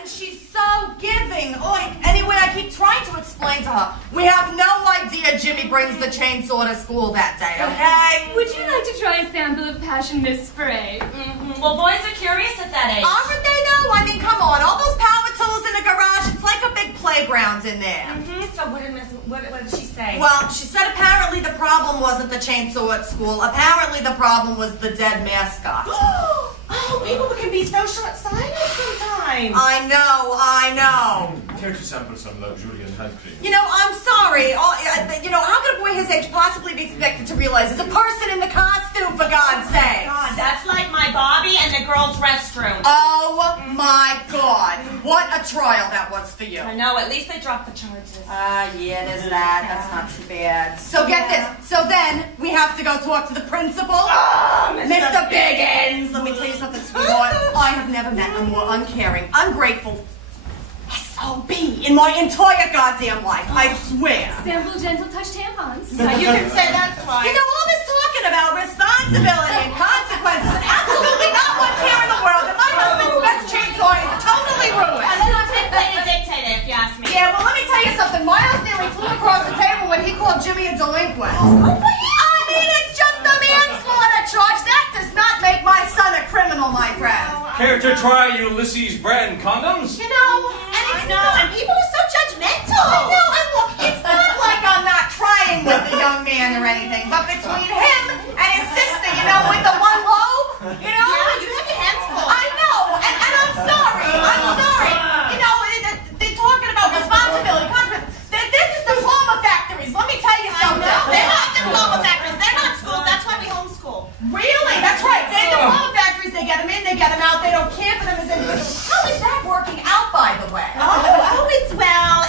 and she's so giving. Anyway, I keep trying to explain to her. We have no idea Jimmy brings the chainsaw to school that day, okay? Would you like to try a sample of Passion Mist Spray? Well, boys are curious at that age. Aren't they, though? I mean, come on. All those power tools in the garage, it's like a big playground in there. So what did she say? Well, she said apparently the problem wasn't the chainsaw at school. Apparently the problem was the dead mascot. Oh, people can be so short-sighted sometimes. I know. Care to sample some luxuriant hand cream? You know, I'm sorry. How could a boy his age possibly be expected to realize there's a person in the costume, for God's sake? God, that's like my Bobby and the girls' restroom. Oh, my God. What a trial that was for you. I know, at least they dropped the charges. Yeah, there's that. That's not too bad. So get this. So then, we have to go talk to the principal. Mr. Biggins. Let me tell you something, sweetheart. I have never met a more uncaring, ungrateful SOB in my entire goddamn life. I swear. Sample Gentle Touch tampons. You can say that twice. You know, all this talking about responsibility and consequences and absolutely not one care in the world that my husband's best chainsaw is totally ruined. A little tip-plate dictator, if you ask me. Yeah, well, let me tell you something. Miles nearly flew across the table when he called Jimmy a delinquent. I mean, it's just a manslaughter charge. That does not make my son a criminal, my friend. Care to try Ulysses brand condoms? You know, and people are so judgmental. I know, and look, it's not like I'm not trying with the young man or anything, but between him and his sister, with the one lobe, Yeah, you have your hands full. I know, and I'm sorry. They're talking about responsibility, they're just diploma factories. Let me tell you something. They're not diploma factories. They're not schools. That's why we homeschool. Really? That's right. They're diploma factories. They get them in, they get them out. They don't care for them as individuals. How is that working out, by the way?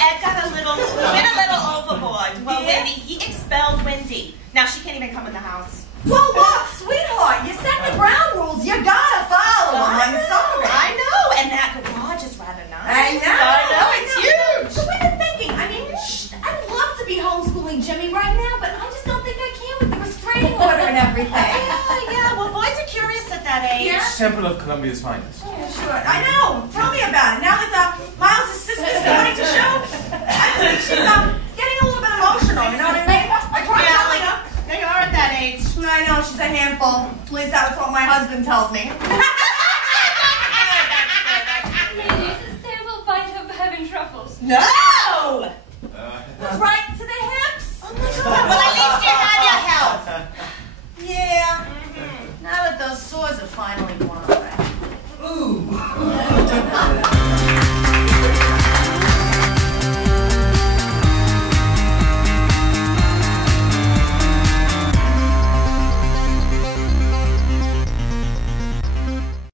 Ed got went a little overboard. Well, Yeah? he expelled Wendy. Now she can't even come in the house. Well, look, sweetheart, you set the ground rules. You gotta follow them. I'm sorry. I know, and that garage is rather nice. I know. It's huge. So we've been thinking, I'd love to be homeschooling Jimmy right now, but I just don't think I can with the restraining order and everything. Yeah, well, boys are curious at that age. Yeah. Sample of Columbia's finest. Yeah, sure. I know. Tell me about it. Now that Miles' sister's starting to show, I think she's getting a little bit emotional, you know what I mean? I tried telling her. They are at that age. I know, she's a handful. At least that's what my husband tells me. Ladies, a sample bite of heaven truffles. No! That's right.